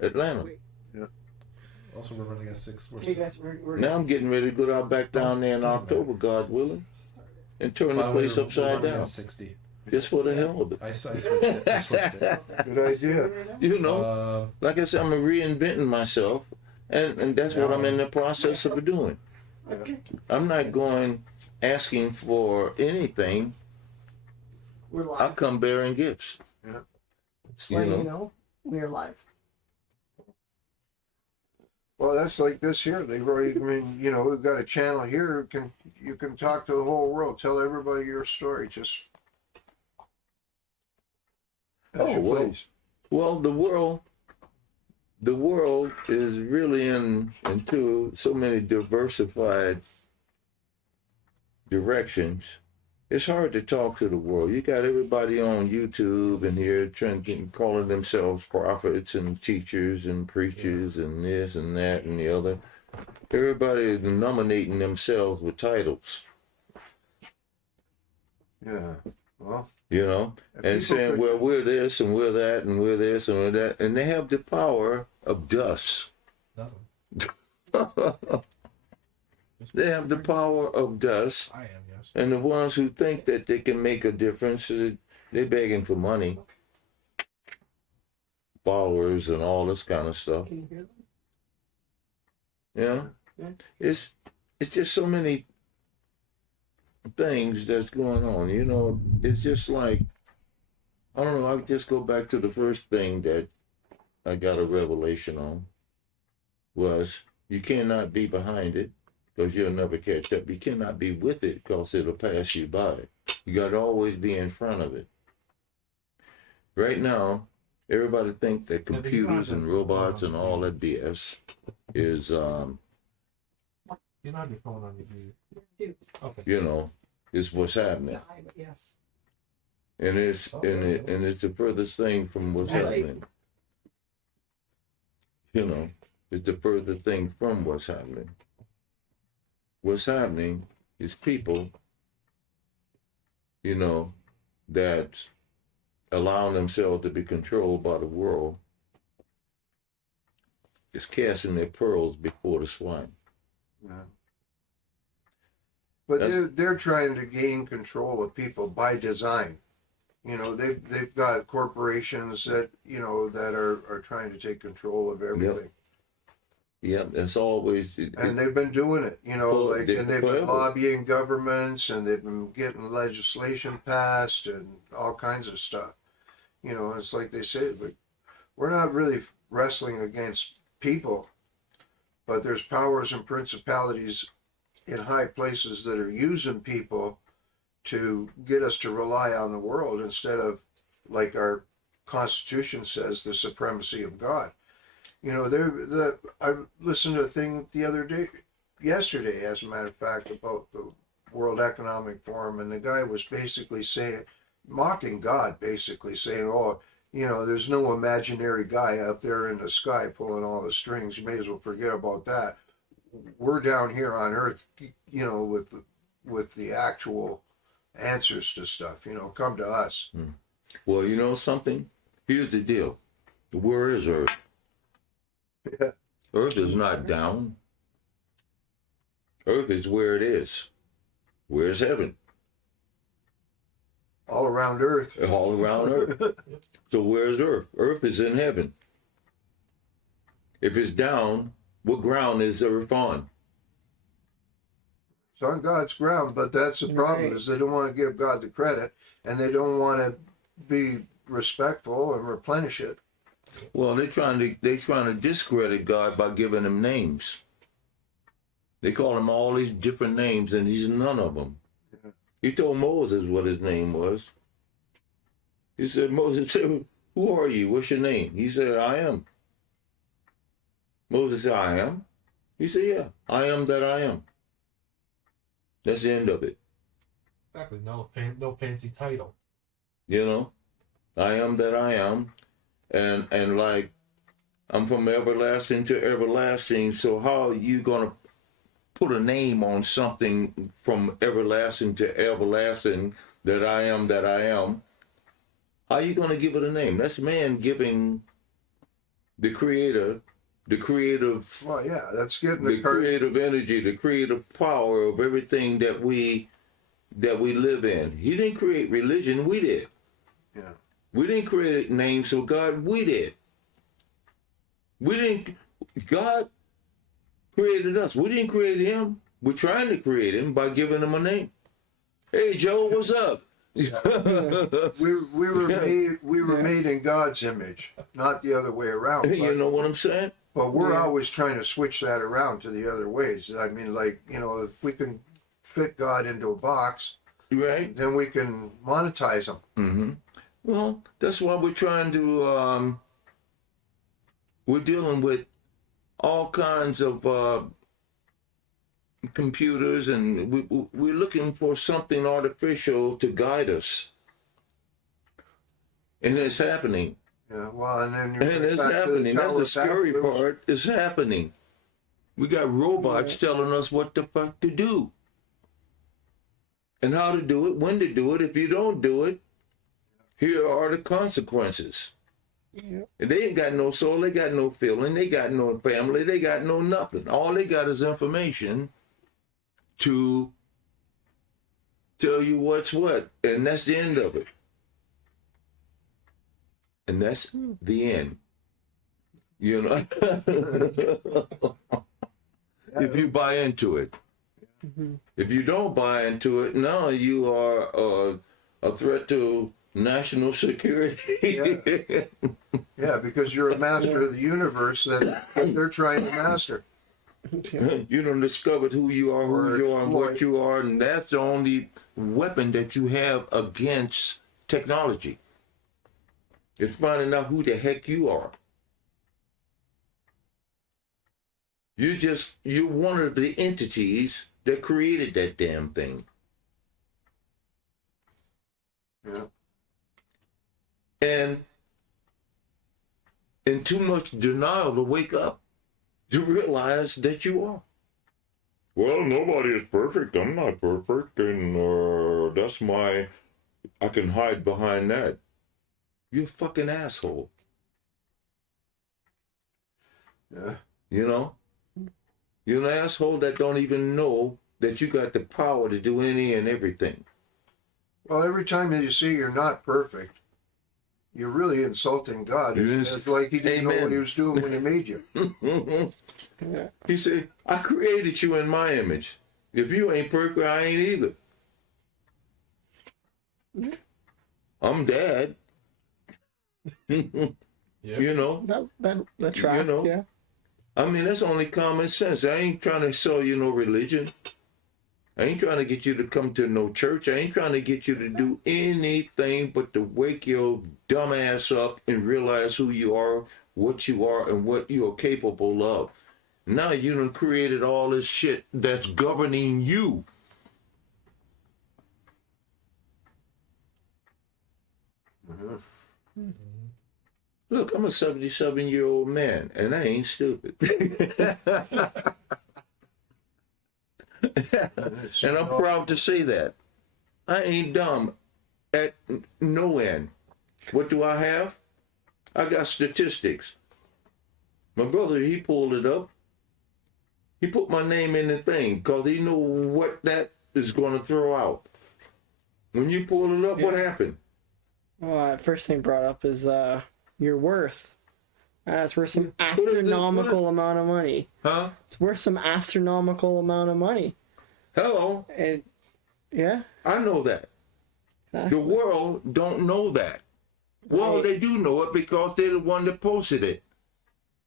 Atlanta. Yeah. Also, we're running a 6 4 Hey guys, we're Now I'm getting ready to go out back down there in October, God willing, and turn the place upside down. 60. Just for the hell of it. I switched it. I switched it. Good idea. You know, like I said, I'm reinventing myself, and that's what I'm in the process of doing. Okay. I'm not going asking for anything. We're live. I come bearing gifts. Yeah. Just letting you know, we are live. Well, that's like this here, Leroy. I mean, you know, we've got a channel here. You can talk to the whole world. Tell everybody your story. Just Well, the world is really into so many diversified directions. It's hard to talk to the world. You got everybody on YouTube and here calling themselves prophets and teachers and preachers and this and that and the other. Everybody is nominating themselves with titles. Yeah. Well. You know, and saying, well, we're this and we're that and we're this and we're that. And they have the power of dust. They have the power of dust. I am, yes. And the ones who think that they can make a difference, they're begging for money, followers, and all this kind of stuff. Can you hear them? Yeah, it's just so many things that's going on. You know, it's just like, I don't know. I'll just go back to the first thing that I got a revelation on was you cannot be behind it, because you'll never catch up. You cannot be with it because it'll pass you by. You got to always be in front of it. Right now, everybody think that computers and robots and all that BS is, You don't have your phone on you. Okay. you know, is what's happening. Yes. And it's the furthest thing from what's happening. You know, it's the furthest thing from what's happening. What's happening is people, you know, that allow themselves to be controlled by the world is casting their pearls before the swine. Yeah. But they're trying to gain control of people by design. You know, they've got corporations that, you know, that are trying to take control of everything. Yeah, that's always. And they've been doing it, you know, Well, and they've been forever. lobbying governments, and they've been getting legislation passed and all kinds of stuff. You know, it's like they say, but we're not really wrestling against people, but there's powers and principalities in high places that are using people to get us to rely on the world instead of, like our Constitution says, the supremacy of God. You know, I listened to a thing yesterday, as a matter of fact, about the World Economic Forum, and the guy was basically saying, mocking God, basically saying, oh, you know, there's no imaginary guy out there in the sky pulling all the strings. You may as well forget about that. We're down here on Earth, you know, with the actual answers to stuff. You know, come to us. Well, you know something? Here's the deal. Where is Earth? Yeah. Earth is not down. Earth is where it is. Where's heaven? All around Earth. All around Earth. So where's Earth? Earth is in heaven. If it's down, what ground is Earth on? It's on God's ground, but that's the problem, is they don't want to give God the credit, and they don't want to be respectful and replenish it. Well, they're trying to discredit God by giving him names. They call him all these different names, and he's none of them. Yeah. He told Moses what his name was. He said, Moses said, who are you? What's your name? He said, I am. Moses said, I am? He said, yeah, I am that I am. That's the end of it. Exactly. No fancy title. You know, I am that I am. And like, I'm from everlasting to everlasting. So how are you going to put a name on something from everlasting to everlasting that I am that I am? How are you going to give it a name? That's man giving the creator, the creative, Well, yeah, that's getting the the cart. creative energy, the creative power of everything that we live in. He didn't create religion, we did. Yeah. We didn't create names of God, we did. We didn't, God created us. We didn't create him. We're trying to create him by giving him a name. Hey Joe, what's up? We were made in God's image, not the other way around. You know what I'm saying? But we're always trying to switch that around to the other ways. I mean, like, you know, if we can fit God into a box, Right? then we can monetize him. Mm-hmm. Well, that's why we're trying to, we're dealing with all kinds of computers, and we're looking for something artificial to guide us. And it's happening. Yeah, well, and then And it's happening. That's the scary part. It's happening. We got robots telling us what the fuck to do. And how to do it, when to do it. If you don't do it, here are the consequences. Yeah. And they ain't got no soul, they got no feeling, they got no family, they got no nothing. All they got is information to tell you what's what. And that's the end of it. And that's the end. You know? If you buy into it. Mm-hmm. If you don't buy into it, no, you are a threat to national security. Yeah, because you're a master of the universe that they're trying to master. You done discovered who you are, and what you are, and that's the only weapon that you have against technology. It's finding out who the heck you are. You're one of the entities that created that damn thing. Yeah. And in too much denial to wake up, to realize that you are. Well, nobody is perfect. I'm not perfect, and that's I can hide behind that. You're a fucking asshole. Yeah. You know? You're an asshole that don't even know that you got the power to do any and everything. Well, every time that you say you're not perfect, you're really insulting God. It's like he didn't know what he was doing when he made you. Yeah. He said, I created you in my image. If you ain't perfect, I ain't either. I'm dad. You know? That track, You know? yeah. I mean, that's only common sense. I ain't trying to sell you no religion. I ain't trying to get you to come to no church. I ain't trying to get you to do anything but to wake your dumb ass up and realize who you are, and what you are capable of. Now you done created all this shit that's governing you. Mm-hmm. Look, I'm a 77-year-old man, and I ain't stupid. And I'm proud to say that. I ain't dumb at no end. What do I have? I got statistics. My brother, he pulled it up. He put my name in the thing because he knew what that is going to throw out. When you pull it up, what happened? Well, first thing brought up is your worth. That's worth some astronomical amount of money. Huh? It's worth some astronomical amount of money. Hello? And yeah, I know that. exactly. The world don't know that. Well, Right. they do know it because they're the one that posted it.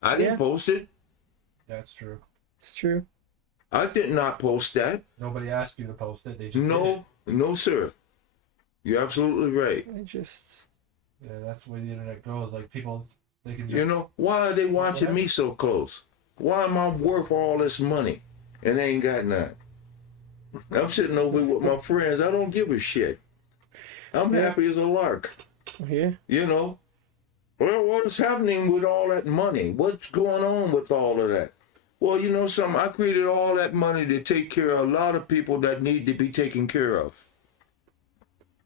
I didn't Yeah. post it. That's true. It's true. I did not post that. Nobody asked you to post it. They just did No, no, sir. You're absolutely right. I just it. Yeah, that's the way the internet goes. Like people, they can just. You know, why are they watching me so close? Why am I worth all this money and they ain't got none? I'm sitting over here with my friends. I don't give a shit. I'm happy as a lark. yeah. You know? Well, what is happening with all that money? What's going on with all of that? Well, you know something? I created all that money to take care of a lot of people that need to be taken care of.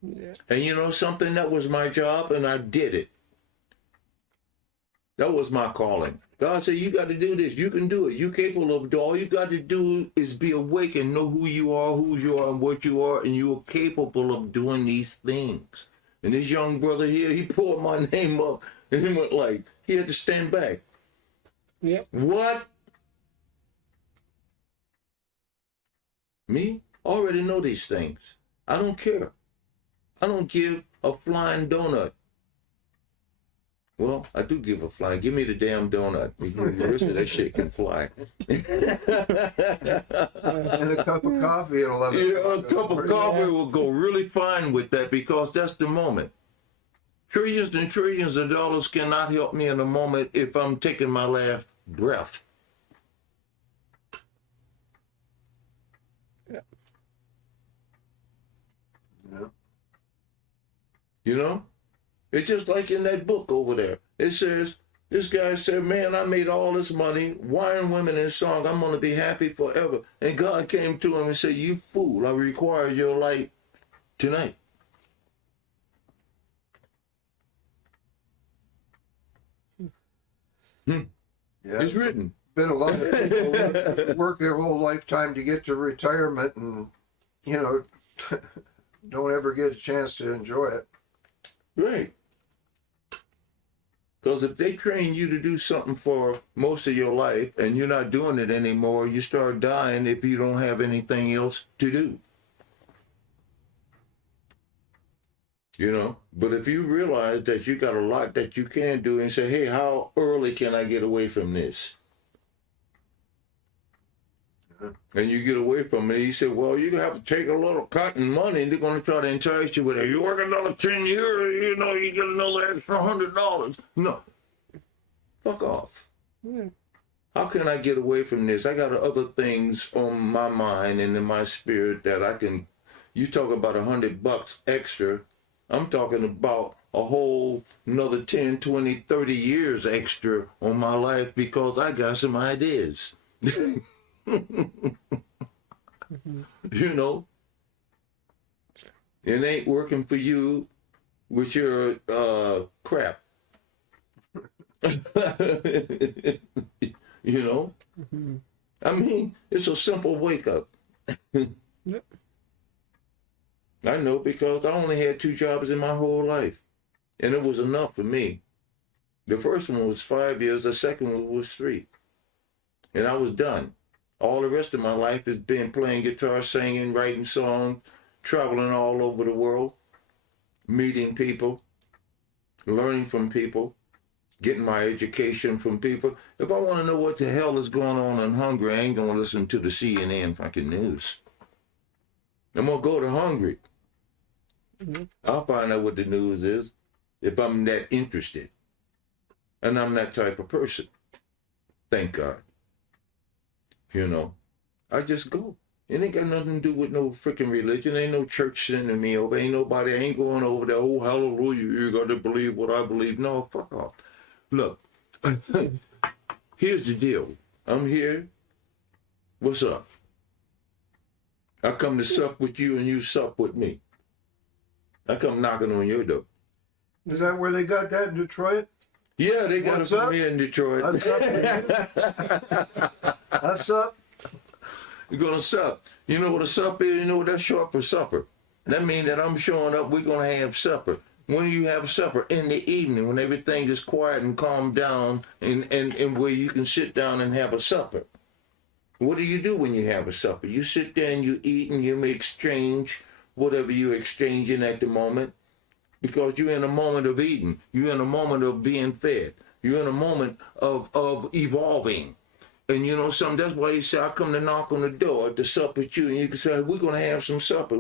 Yeah. And you know something? That was my job, and I did it. That was my calling. God said, you got to do this. You can do it. You're capable of it. All you got to do is be awake and know who you are, and what you are, and you are capable of doing these things. And this young brother here, he pulled my name up, and he went like, he had to stand back. Yep. What? Me? I already know these things. I don't care. I don't give a flying donut. Well, I do give a fly. Give me the damn donut. The rest of that shit can fly. And a cup of coffee at 11. Yeah, a cup of coffee will go really fine with that because that's the moment. Trillions and trillions of dollars cannot help me in a moment if I'm taking my last breath. Yeah. You know? It's just like in that book over there. It says, this guy said, man, I made all this money, wine, women, and song. I'm going to be happy forever. And God came to him and said, you fool, I require your life tonight. Yeah. It's written. Been a lot of people who work their whole lifetime to get to retirement and, don't ever get a chance to enjoy it. Right. Because if they train you to do something for most of your life and you're not doing it anymore, you start dying if you don't have anything else to do. But if you realize that you got a lot that you can do and say, hey, how early can I get away from this? And you get away from it, you say, well, you're going to have to take a little cut in money, and they're going to try to entice you with it. You work another 10 years, you get another extra $100. No. Fuck off. Yeah. How can I get away from this? I got other things on my mind and in my spirit that I can, you talk about $100 extra, I'm talking about a whole another 10, 20, 30 years extra on my life because I got some ideas. It ain't working for you with your crap. I mean, it's a simple wake up. Yep. I know because I only had 2 jobs in my whole life, and it was enough for me. The first one was 5 years, the second one was 3, and I was done. All the rest of my life has been playing guitar, singing, writing songs, traveling all over the world, meeting people, learning from people, getting my education from people. If I want to know what the hell is going on in Hungary, I ain't going to listen to the CNN fucking news. I'm going to go to Hungary. Mm-hmm. I'll find out what the news is if I'm that interested. And I'm that type of person. Thank God. I just go. It ain't got nothing to do with no freaking religion. Ain't no church sending me over. Ain't nobody, I ain't going over there, oh, hallelujah, you got to believe what I believe. No, fuck off. Look, here's the deal. I'm here. What's up? I come to sup with you and you sup with me. I come knocking on your door. Is that where they got that in Detroit? Yeah, they got What's it from up? here in Detroit. What's up? That's up. We're going to sup. You know what a sup is? You know what that's short for supper. That means that I'm showing up, we're going to have supper. When you have supper? In the evening, when everything is quiet and calmed down and where you can sit down and have a supper. What do you do when you have a supper? You sit there and you eat and you exchange whatever you're exchanging at the moment. Because you're in a moment of eating. You're in a moment of being fed. You're in a moment of evolving. And that's why you say, I come to knock on the door to sup with you. And you can say, we're going to have some supper.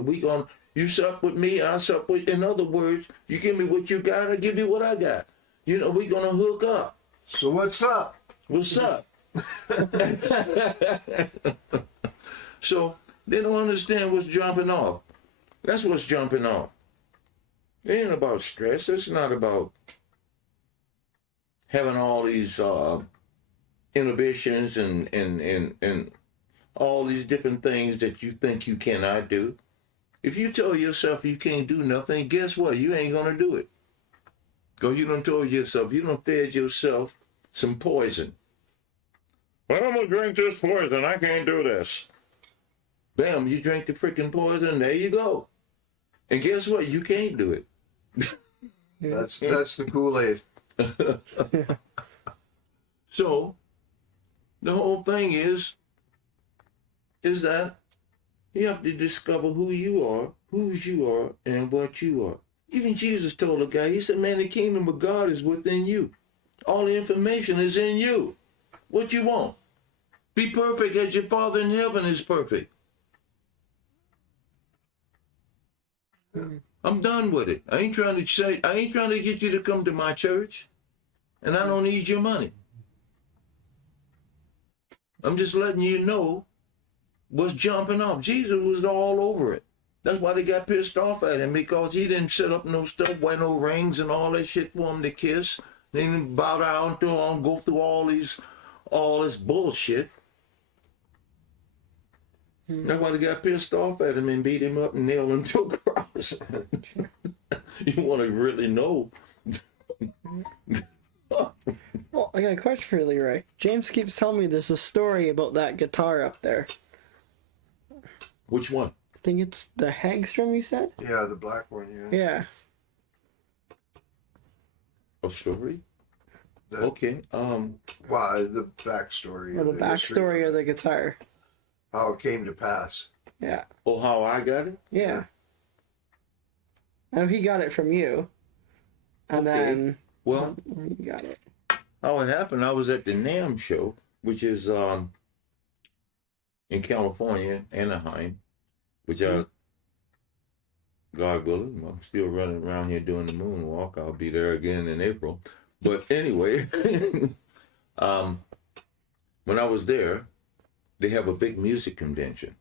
You sup with me, I sup with you. In other words, you give me what you got, I give you what I got. We're going to hook up. So what's up? What's up? So they don't understand what's jumping off. That's what's jumping off. It ain't about stress. It's not about having all these inhibitions and all these different things that you think you cannot do. If you tell yourself you can't do nothing, guess what? You ain't going to do it. Because you done told yourself, you done fed yourself some poison. Well, I'm gonna drink this poison. I can't do this. Bam, you drink the freaking poison, there you go. And guess what? You can't do it. That's the Kool-Aid. So the whole thing is that you have to discover who you are, whose you are, and what you are. Even Jesus told a guy, he said, man, the kingdom of God is within you. All the information is in you. What you want? Be perfect as your Father in heaven is perfect. I'm done with it. I ain't trying to get you to come to my church, and I don't need your money. I'm just letting you know what's jumping off. Jesus was all over it. That's why they got pissed off at him, because he didn't set up no stuff, wear no rings and all that shit for him to kiss. They didn't bow down to him, go through all this bullshit. That's why they got pissed off at him and beat him up and nailed him to a cross. You want to really know? Well, I got a question for you, Leroy. James keeps telling me there's a story about that guitar up there. Which one? I think it's the Hagstrom, you said? Yeah, the black one, yeah. Yeah. A story? The, Okay. Why, the backstory. Or the history backstory of the guitar. how it came to pass. Yeah. Oh, how I got it? Yeah. I know he got it from you. And Okay. then Well, you got it. how it happened, I was at the NAMM show, which is in California, Anaheim, which God willing, I'm still running around here doing the moonwalk. I'll be there again in April. But anyway, when I was there, they have a big music convention.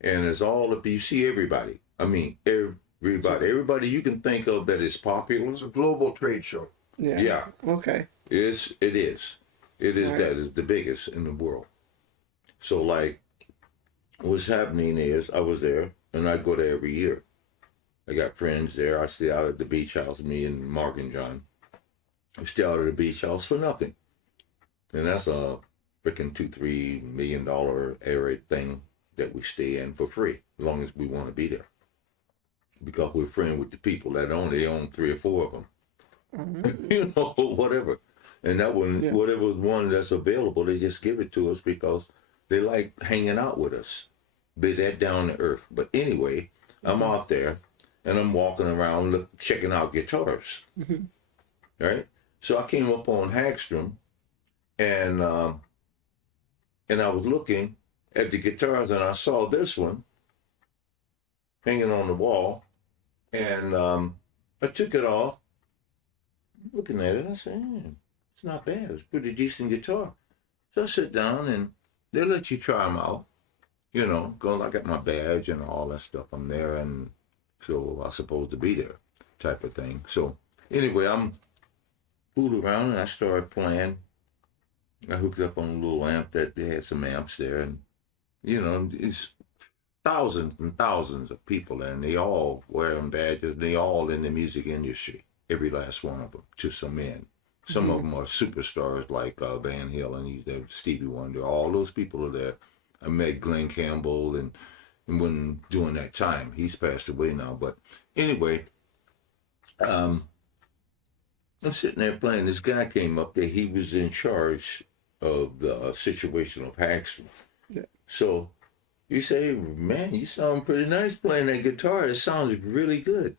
And it's all up, you see everybody. I mean, everybody you can think of that is popular. It's a global trade show. Yeah. Yeah. Okay. It is. Right. That is the biggest in the world. So like, what's happening is I was there, and I go there every year. I got friends there. I stay out at the beach house. Me and Mark and John. We stay out at the beach house for nothing, and that's a freaking $2-3 million area thing that we stay in for free, as long as we want to be there, because we're friends with the people that own. They own 3 or 4 of them. You know, whatever. And that one, Yeah. whatever one that's available, they just give it to us because they like hanging out with us. They're that down to earth. But anyway, I'm out there and I'm walking around checking out guitars. Right? So I came up on Hagstrom and I was looking at the guitars and I saw this one hanging on the wall, and I took it off. Looking at it, I said, it's not bad. It's a pretty decent guitar. So I sit down and they let you try them out. You know, because I got my badge and all that stuff. I'm there, and so I'm supposed to be there, type of thing. So anyway, I'm fooled around and I started playing. I hooked up on a little amp that they had some amps there, and you know, it's thousands and thousands of people, and they all wearing badges. They all in the music industry. Every last one of them, to some end. Some of them are superstars like Van Halen, he's there, Stevie Wonder. All those people are there. I met Glenn Campbell and when during that time, he's passed away now. But anyway, I'm sitting there playing. This guy came up there. He was in charge of the situation of Hagstrom. Yeah. So you say, man, you sound pretty nice playing that guitar. It sounds really good.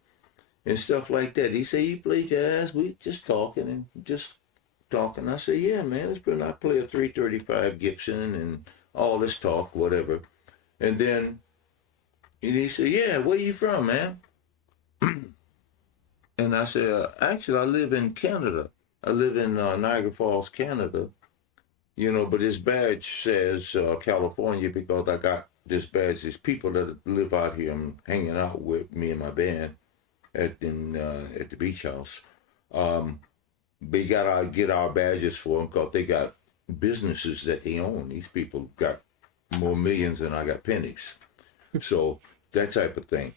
And stuff like that. He said, you play jazz? We just talking. I said, yeah, man, it's pretty. I play a 335 Gibson and all this talk, whatever. And then he said, yeah, where you from, man? And I said, actually, I live in Canada. I live in Niagara Falls, Canada. You know, but this badge says California because I got this badge. There's people that live out here. I'm hanging out with me and my band at the beach house. We gotta get our badges for them because they got businesses that they own. These people got more millions than I got pennies. So that type of thing.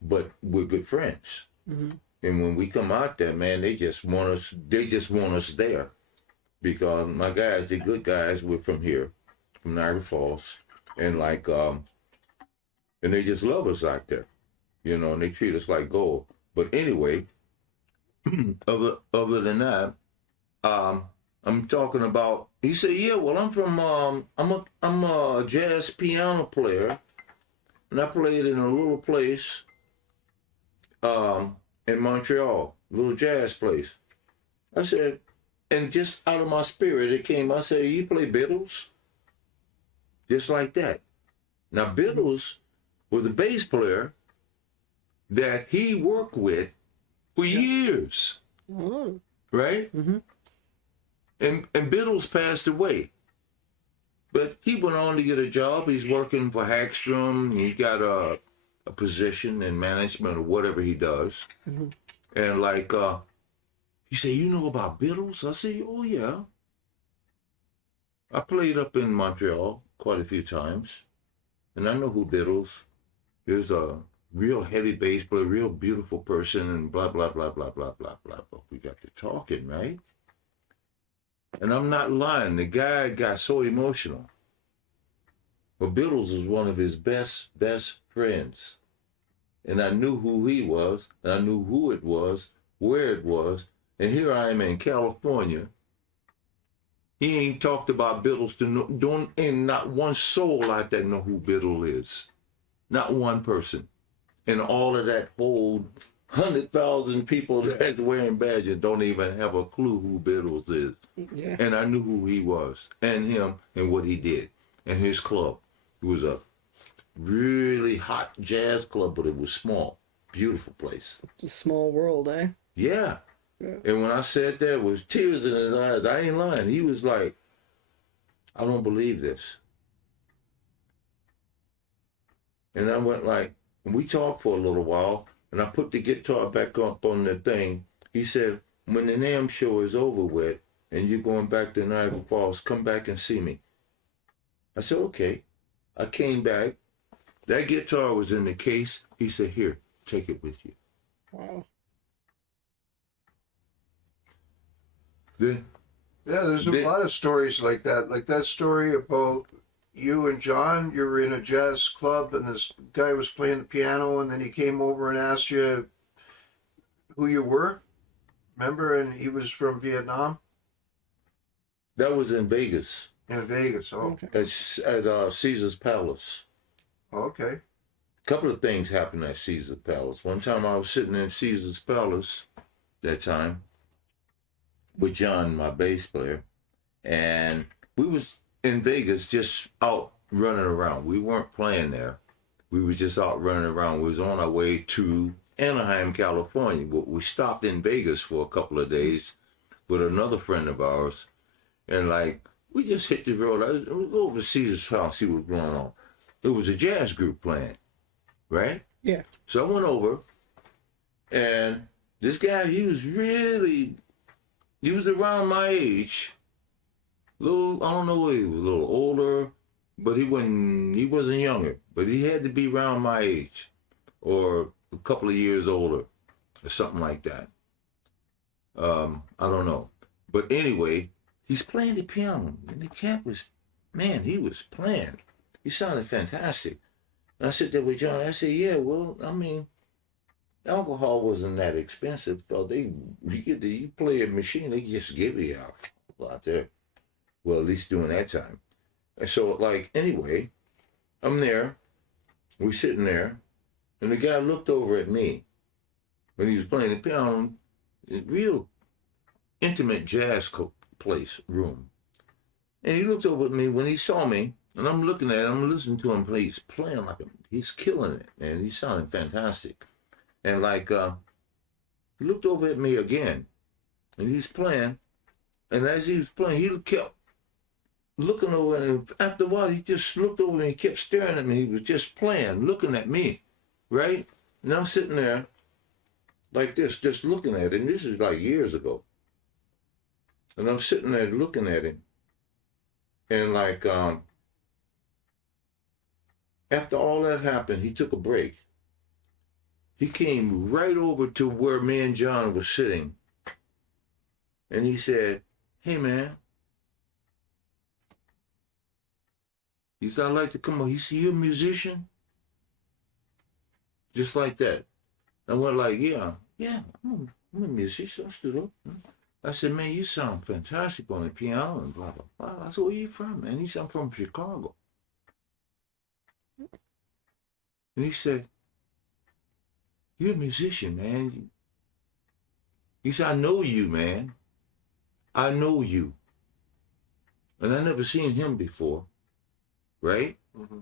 But we're good friends. Mm-hmm. And when we come out there, man, they just want us there. because my guys, the good guys, were from here, from Niagara Falls, and like and they just love us out there, you know, and they treat us like gold. But anyway, other than that, I'm talking about. He said, "Yeah, well, I'm from I'm a jazz piano player, and I played in a little place in Montreal, a little jazz place." I said, and just out of my spirit, it came. I said, "You play Beatles?" Just like that. Now, Beatles was a bass player that he worked with for years, Oh. right? Mm-hmm. And Biddles passed away. But he went on to get a job. He's working for Hagstrom. He got a position in management or whatever he does. Mm-hmm. And like, he said, "You know about Biddles?" I said, "Oh, yeah. I played up in Montreal quite a few times. And I know who Biddles is. A real heavy bass player, real beautiful person, and blah, blah, blah, blah, blah, blah, blah." But we got to talking, right? And I'm not lying. The guy got so emotional. But Biddles was one of his best friends. And I knew who he was, and I knew who it was, where it was. And here I am in California. He ain't talked about Biddles to no, and not one soul out there know who Biddle is. Not one person. And all of that whole 100,000 people that's wearing badges don't even have a clue who Biddles is. Yeah. And I knew who he was, and him, and what he did, and his club. It was a really hot jazz club, but it was small. Beautiful place. It's a small world, eh? Yeah. Yeah. And when I said that, with tears in his eyes, I ain't lying. He was like, "I don't believe this." And I went like, and we talked for a little while, and I put the guitar back up on the thing. He said, "When the NAMM show is over with, and you're going back to Niagara Falls, come back and see me." I said, "Okay." I came back. That guitar was in the case. He said, "Here, take it with you." Wow. Then, Yeah, there's a lot of stories like that. Like that story about you and John, you were in a jazz club and this guy was playing the piano and then he came over and asked you who you were. Remember? And he was from Vietnam? that was in Vegas In Vegas. Oh, Okay. at Caesar's Palace. okay. A couple of things happened at Caesar's Palace. One time I was sitting in Caesar's Palace that time with John, my bass player, and we was in Vegas just out running around. We weren't playing there. We were just out running around. We was on our way to Anaheim, California, but we stopped in Vegas for a couple of days with another friend of ours, and like we just hit the road. I was over to Caesar's house, see what's going on. It was a jazz group playing, right? Yeah. So I went over, and this guy, he was around my age. Little, I don't know, he was a little older, but he wasn't younger. But he had to be around my age, or a couple of years older, or something like that. I don't know. But anyway, he's playing the piano, and the cat was, man, he was playing. He sounded fantastic. And I sit there with John. I said, "Yeah, well, I mean, alcohol wasn't that expensive. So you play a machine, they just give you alcohol out there. Well, at least during that time." And so, like, anyway, I'm there. We're sitting there, and the guy looked over at me when he was playing the piano. A real intimate jazz place room, and he looked over at me when he saw me. And I'm looking at him, I'm listening to him play. He's playing like he's killing it, man. He's sounding fantastic. And like, he looked over at me again, and he's playing. And as he was playing, he kept looking over, and after a while, he just looked over and he kept staring at me. He was just playing, looking at me, right? And I'm sitting there like this, just looking at him. This is like years ago. And I'm sitting there looking at him, and like, after all that happened, he took a break. He came right over to where me and John were sitting. And he said, "Hey, man, He said, I'd like to come on. He said, you a musician? Just like that. I went like, yeah, I'm a musician. I stood up. I said, man, you sound fantastic on the piano and blah, blah, blah. I said, where you from, man? He said, I'm from Chicago. And he said, you're a musician, man. He said, I know you, man. I know you. And I never seen him before, right? Mm-hmm.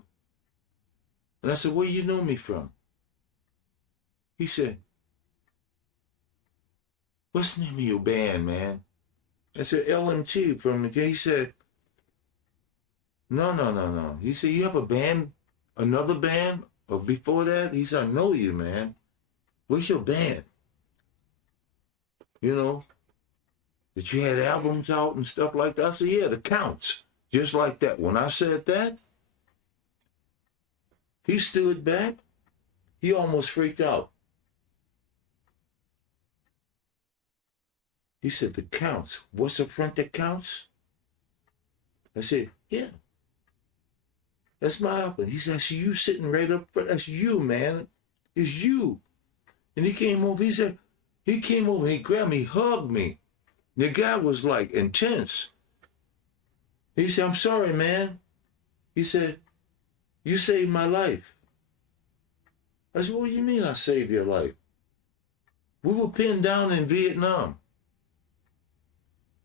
And I said, where you know me from? He said, what's the name of your band, man? I said, LMT from the, he said, no. He said, you have a band, another band? Or before that? He said, I know you, man. Where's your band? You know, that you had albums out and stuff like that. I said, yeah, the Counts. Just like that. When I said that, he stood back. He almost freaked out. He said, the Counts. What's the front that counts? I said, yeah. That's my album. He said, I see you sitting right up front. That's you, man. It's you. And he came over. He came over and he grabbed me, hugged me. The guy was like intense. He said, I'm sorry, man. He said, you saved my life. I said, what do you mean I saved your life? We were pinned down in Vietnam.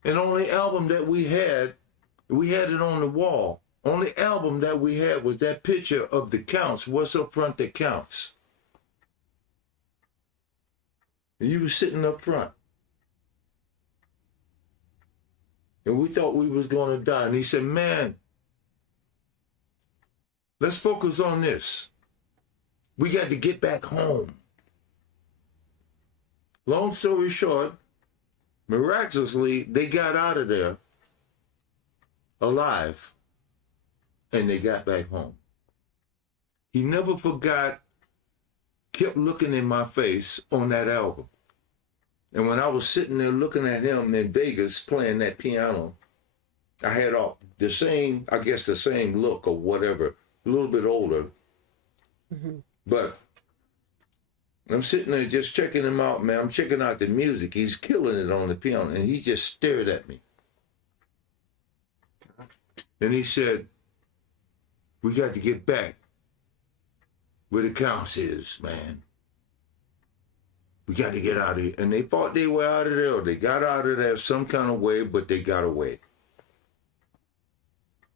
And only album that we had it on the wall. Only album that we had was that picture of the Counts. What's up front that counts? And you were sitting up front. And we thought we was going to die. And he said, man, let's focus on this. We got to get back home. Long story short, miraculously, they got out of there alive. And they got back home. He never forgot, kept looking in my face on that album. And when I was sitting there looking at him in Vegas playing that piano, I had all the same, I guess the same look or whatever, a little bit older. Mm-hmm. But I'm sitting there just checking him out, man. I'm checking out the music. He's killing it on the piano. And he just stared at me. And he said, we got to get back where the Counts is, man. We got to get out of here. And they thought they were out of there, or they got out of there some kind of way, but they got away.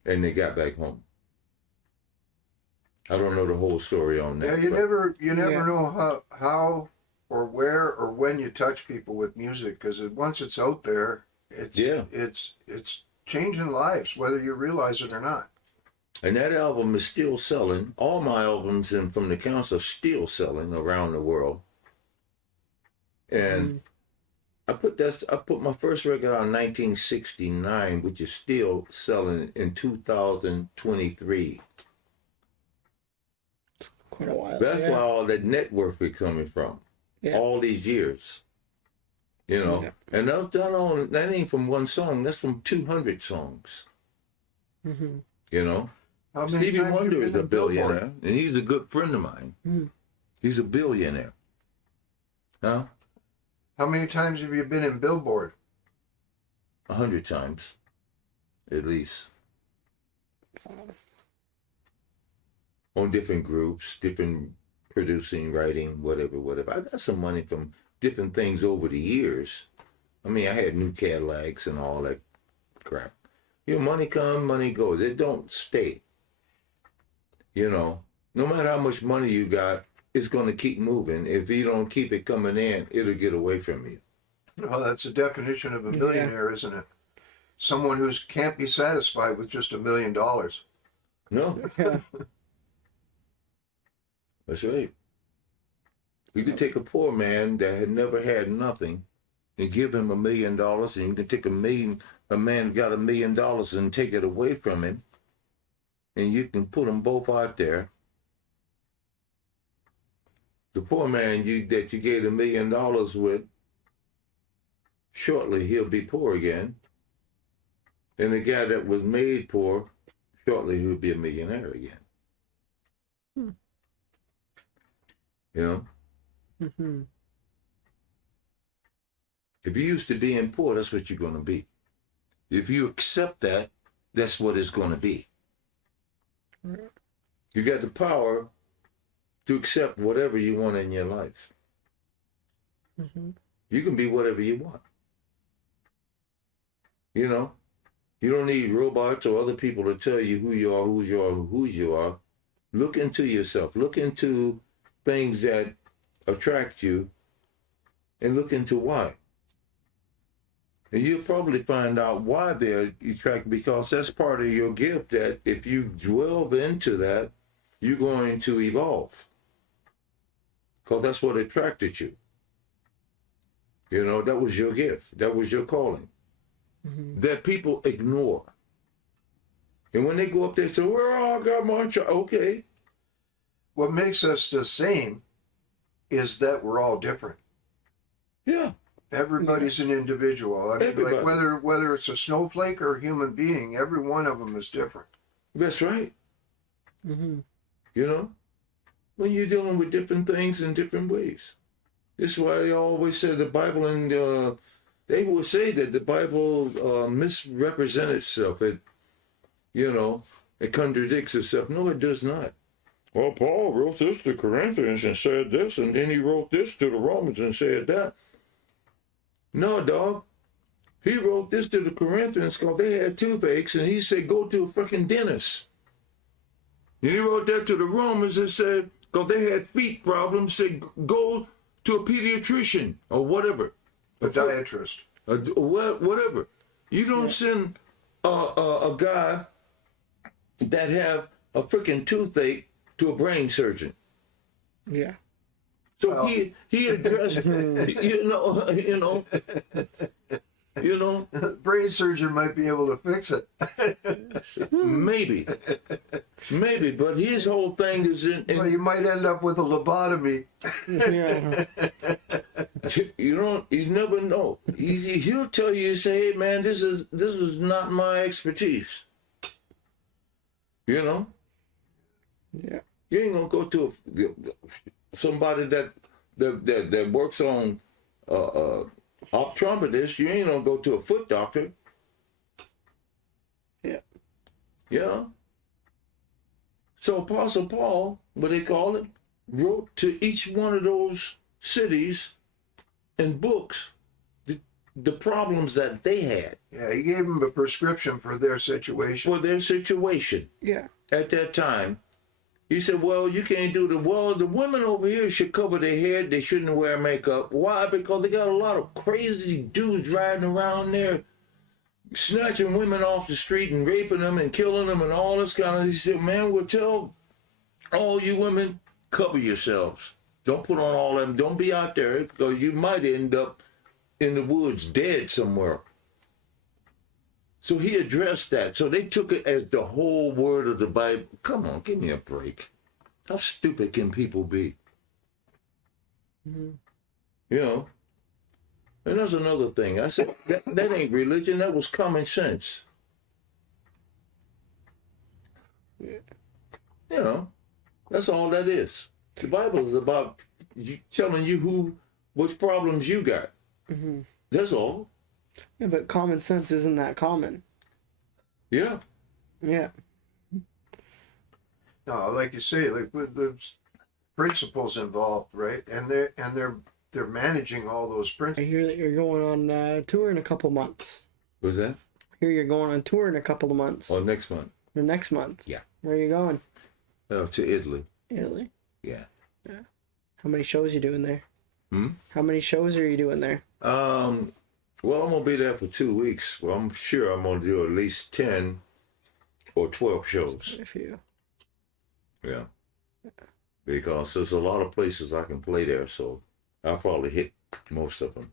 And they got back home. I don't know the whole story on that. Yeah, you never know how or where or when you touch people with music, because once it's out there, it's changing lives, whether you realize it or not. And that album is still selling. All my albums from the Counts are still selling around the world. And I put my first record out in 1969, which is still selling in 2023. Quite a while. That's why all that net worth is coming from. Yeah. All these years. You know. Yeah. And that ain't from one song, that's from 200 songs. Mm-hmm. You know? Stevie Wonder is a billionaire, and he's a good friend of mine. Mm. He's a billionaire. Huh? How many times have you been in Billboard? 100 times, at least. On different groups, different producing, writing, whatever. I got some money from different things over the years. I mean, I had new Cadillacs and all that crap. You know, money come, money goes. It don't stay. You know, no matter how much money you got, it's going to keep moving. If you don't keep it coming in, it'll get away from you. Well, that's the definition of a billionaire, isn't it? Someone who can't be satisfied with just $1 million. No. That's right. You can take a poor man that had never had nothing and give him $1 million, and you can take a man who got $1 million and take it away from him, and you can put them both out there. The poor man that you gave $1 million with, shortly he'll be poor again. And the guy that was made poor, shortly he'll be a millionaire again. You know, Mm-hmm. if you used to being poor, that's what you're going to be. If you accept that, that's what it's going to be. You got the power to accept whatever you want in your life. Mm-hmm. You can be whatever you want. You know, you don't need robots or other people to tell you who you are, whose you are, whose you are. Look into yourself. Look into things that attract you and look into why. And you'll probably find out why they're attracted, because that's part of your gift, that if you delve into that, you're going to evolve. Because that's what attracted you. You know, that was your gift. That was your calling. Mm-hmm. That people ignore. And when they go up there and say, well, I got my child. Okay. What makes us the same is that we're all different. Yeah. Everybody's an individual. I mean, Everybody. like whether it's a snowflake or a human being, every one of them is different. That's right. Mm-hmm. You know, when you're dealing with different things in different ways. This is why they always say the Bible, and they will say that the Bible misrepresents itself. It, you know, it contradicts itself. No, it does not. Well, Paul wrote this to Corinthians and said this, and then he wrote this to the Romans and said that. No, dog. He wrote this to the Corinthians because they had toothaches, and he said, go to a freaking dentist. And he wrote that to the Romans and said, because they had feet problems, said, go to a pediatrician or whatever. A diatrist. Whatever. You don't send a guy that have a freaking toothache to a brain surgeon. Yeah. So Well. he addressed, you know, Brain surgeon might be able to fix it. maybe, but his whole thing is Well, you might end up with a lobotomy. Yeah. you never know. He'll tell you, say, hey man, this is not my expertise. You know, Yeah. you ain't gonna go to somebody that works on optometrist. You ain't gonna go to a foot doctor. Yeah. Yeah. So Apostle Paul, what they call it, wrote to each one of those cities and books the problems that they had Yeah, he gave them a prescription for their situation. for their situation Yeah. at that time. He said, well, you can't do the women over here should cover their head. They shouldn't wear makeup. Why? Because they got a lot of crazy dudes riding around there, snatching women off the street and raping them and killing them and all this kind of. He said, man, we'll tell all you women, cover yourselves. Don't put on all them. Don't be out there because you might end up in the woods dead somewhere. So he addressed that. So they took it as the whole word of the Bible. Come on, give me a break. How stupid can people be? Mm-hmm. You know? And that's another thing. I said, that ain't religion. That was common sense. Yeah. You know? That's all that is. The Bible is about telling you which problems you got. Mm-hmm. That's all. Yeah, but common sense isn't that common. Yeah. Yeah. No, like you say, like with the principles involved, right? And they're managing all those I principles. hear that you're going on tour in a couple months. What's that? I hear you're going on tour in a couple of months. Oh, next month. Or next month. Yeah. Where are you going? To Italy. Italy. Yeah. Yeah. How many shows you doing there? Hmm? How many shows are you doing there? Well, I'm going to be there for 2 weeks. Well, I'm sure I'm going to do at least 10 or 12 shows. A few. Yeah. Because there's a lot of places I can play there, so I'll probably hit most of them.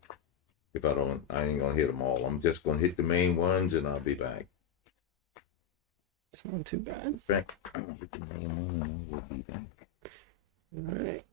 If I ain't going to hit them all. I'm just going to hit the main ones and I'll be back. It's not too bad. In fact, I'll hit the main one and we'll be back. All right.